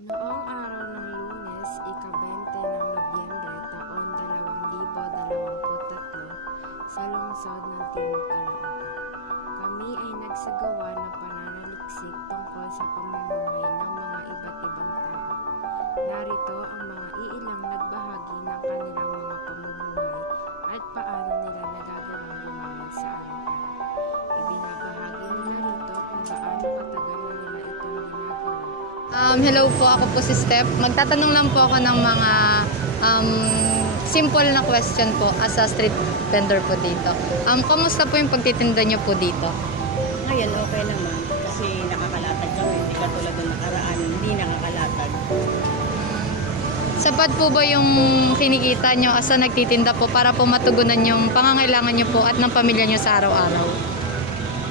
Noong araw ng Lunes, ika-20 ng Nobyembre, taon 2023, sa lungsod ng Timog Caloocan, kami ay nagsagawa ng pananaliksik tungkol sa pamumuhay ng mga iba't ibang tao. Narito ang mga iilang nagbahagi ng kanilang mga pamumuhay at paano nila nagagawang bumangon sa araw-araw. Ibinabahagi nila rito kung gaano katagal na nila itong ginagawa. Hello po, ako po si Steph. Magtatanong lang po ako ng mga simple na question po as a street vendor po dito. Kamusta po yung pagtitinda niyo po dito? Ngayon, okay naman. Kasi nakakalatag kami. Hindi katulad ng nakaraan, hindi nakakalatag. Sapat po ba yung kinikita niyo as a nagtitinda po para po matugunan yung pangangailangan niyo po at ng pamilya niyo sa araw-araw?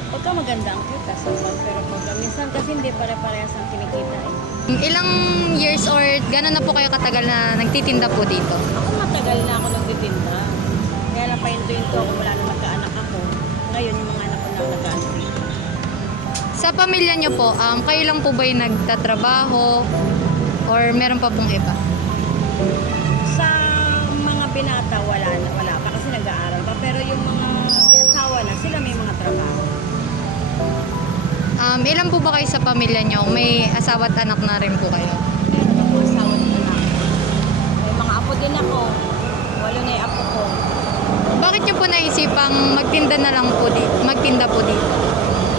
Pagka maganda ang kita, sapat. Pero pagka minsan kasi hindi pare-parehas ang kinikita eh. Ilang years or gano'n na po kayo katagal na nagtitinda po dito? Ako matagal na ako nagtitinda. Kaya lang pahinto-hinto ako mula nung magkaanak ako. Ngayon, yung mga anak ko na nag-anak dito. Sa pamilya niyo po, kayo lang po ba yung nagtatrabaho or meron pa pong iba? Sa mga binata, wala pa kasi nag-aaral pa. Pero yung mga may asawa na, sila may mga trabaho. Ilan po ba kayo sa pamilya niyo? May asawa at anak na rin po kayo? Meron ako asawa na anak. May mga apo din ako. 8 na yung apo ko. Bakit niyo po naisipang magtinda po dito?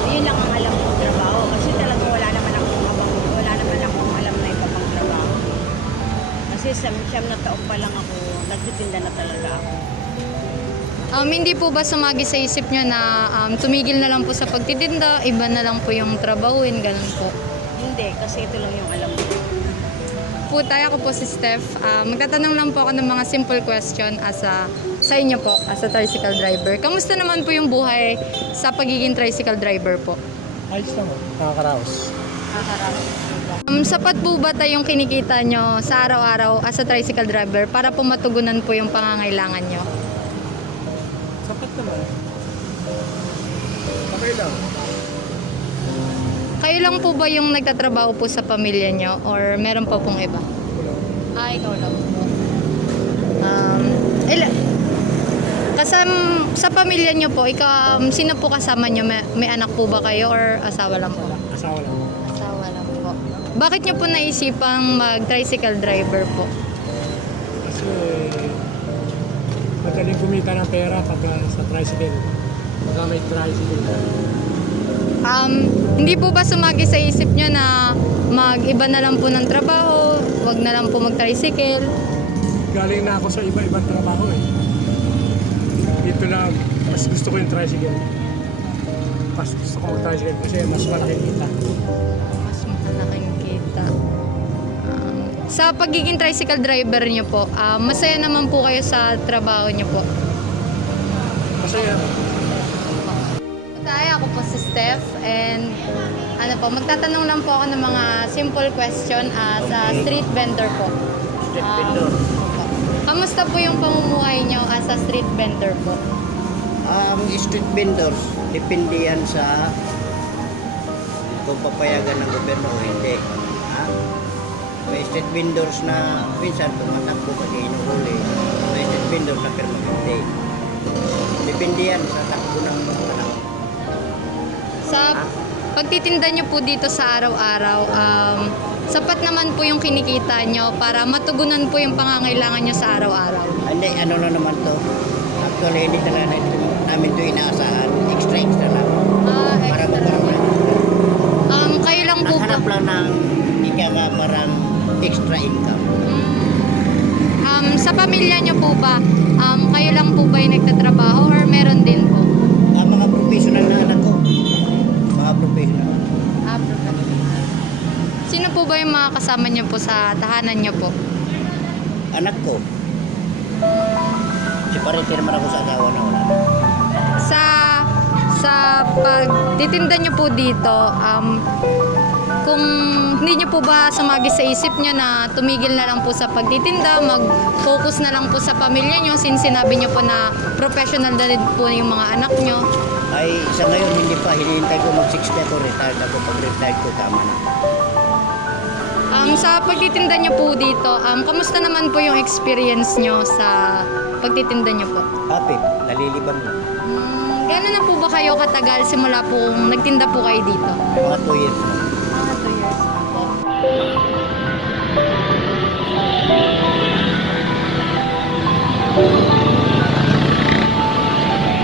Yun lang ang alam kong trabaho. Kasi talagang wala naman akong alam na iba pang trabaho. Kasi siyam na taon pa lang ako, nagtitinda na talaga ako. Hindi po ba sumagi sa isip niyo na tumigil na lang po sa pagtitinda, iba na lang po yung trabahuin, ganun po? Hindi, kasi ito lang yung alam ko. Po tayo, ako po si Steph. Magtatanong lang po ako ng mga simple question sa inyo po, as a tricycle driver. Kamusta naman po yung buhay sa pagiging tricycle driver po? Ayos naman, nakakaraos. Sapat po ba tayong kinikita nyo sa araw-araw as a tricycle driver para po matugunan po yung pangangailangan nyo? Sapat naman. Okay lang. Kayo lang po ba yung nagtatrabaho po sa pamilya nyo or meron pa pong iba? Ikaw lang po. Sa pamilya nyo po, sino po kasama nyo? May anak po ba kayo or asawa lang po? Asawa lang. Asawa lang po. Bakit nyo po naisipang mag-tricycle driver po? Kasi madaling kumita ng pera pag sa tricycle. Pagka may tricycle. Hindi po ba sumagi sa isip nyo na mag-iba na lang po ng trabaho, wag na lang po mag-tricycle? Galing na ako sa iba-ibang trabaho eh. Dito lang, mas gusto ko yung tricycle. Mas gusto ko mag-tricycle kasi mas malaki kita. Mas malaking kita. Sa pagiging tricycle driver nyo po, masaya naman po kayo sa trabaho nyo po? Masaya. Tayo, ako po si Steph and magtatanong lang po ako ng mga simple question as a street vendor po. Street vendor. Kamusta po yung pamumuhay nyo as a street vendor po? Street vendors, depende yan sa kung papayagan ng gobyerno o hindi. Ha? May street vendors na minsan tumatakbo kasi inuhuli. May street vendors na permanente. Depende yan sa takbo ng panahon. Sa pagtitinda nyo po dito sa araw-araw, sapat naman po yung kinikita nyo para matugunan po yung pangangailangan nyo sa araw-araw. Hindi, ano na naman to. Actually, hindi talaga namin to inaasahan. Extra lang. Para Extra. Kayo lang po ba? naghanap lang ng ikaga parang extra income. Sa pamilya nyo po ba, kayo lang po ba yung nagtatrabaho or meron din po? Mga professional na anak ko. Mga professional. Professional. Sino po ba yung mga kasama nyo po sa tahanan nyo po? Anak ko. Separate naman ako sa asawa na wala. Sa pagtitinda nyo po dito, kung hindi nyo po ba sumagi sa isip nyo na tumigil na lang po sa pagtitinda, mag-focus na lang po sa pamilya nyo since sinabi nyo po na professional na rin po yung mga anak nyo? Ay, sa ngayon hindi pa. Hinihintay ko mag-60 ako. Retired ako. Pag-retired ko, tama na. sa pagtitinda niyo po dito, kamusta naman po yung experience niyo sa pagtitinda niyo po? Happy, nalilibang na. Gano'n na po ba kayo katagal simula pong nagtinda po kayo dito? May mga 2 years na. Mga 2 years na po.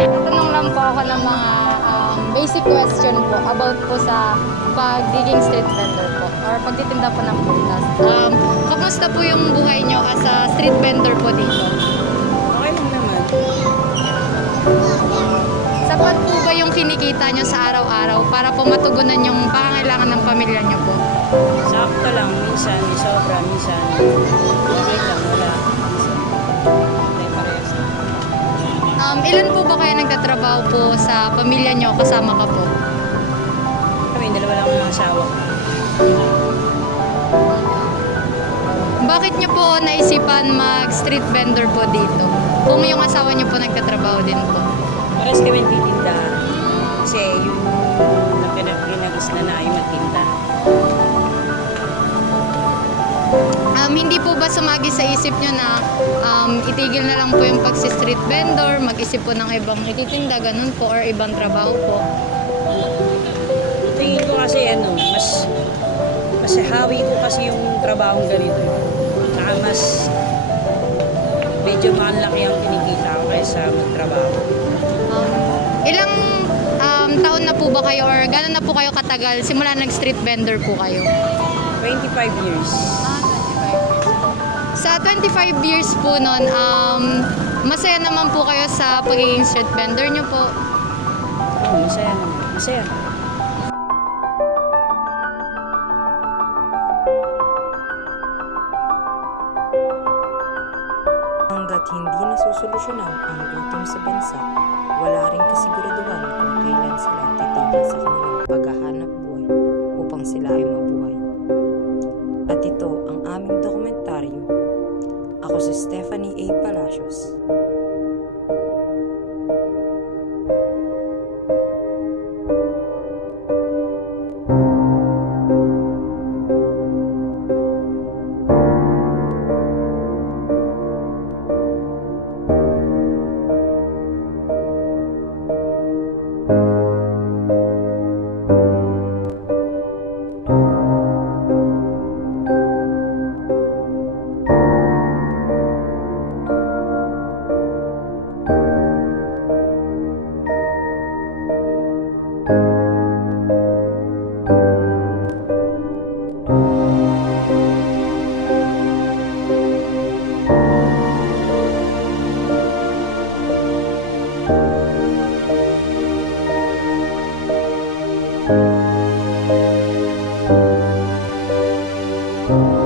Tatanong lang po ako ng mga basic question po about po sa pagiging street vendor po or pagtitinda po ng prutas. Kamusta po yung buhay nyo as a street vendor po dito? Okay lang naman. Sapat po ba yung kinikita nyo sa araw-araw para po matugunan yung pangangailangan ng pamilya nyo po? Sakto lang, minsan, may sobra, minsan. Okay lang, wala. Minsan. May parehas. Ilan po ba kayo nagtatrabaho po sa pamilya nyo kasama ka po? Kami, dalawa lang ang asawa ko. Bakit nyo po naisipan mag-street vendor po dito? Kung yung asawa nyo po nagtatrabaho din po? Pares kami titinda. Kasi yung kinagis na yung magtinda. Hindi po ba sumagi sa isip nyo na itigil na lang po yung pagsi-street vendor, mag-isip po ng ibang ititinda, ganun po, or ibang trabaho po? Tingin ko kasi mas hawi ko kasi yung trabaho ganito. Saka mas medyo malaki ang kinikita ko kaysa magtrabaho. Ilang taon na po ba kayo or gano'n na po kayo katagal simula nag-street vendor po kayo? 25 years. Sa 25 years po nun, masaya naman po kayo sa pagiging street vendor nyo po? Oo, masaya naman. Masaya. Hanggat hindi nasusolusyonan ang gutom sa bansa, wala ring kasiguraduhan kung kailan sila titigil sa kanilang paghahanap buhay upang sila ay mabuhay. At ito ang aming dokumentaryo. Ako si Stephanie A. Palacios. Thank you.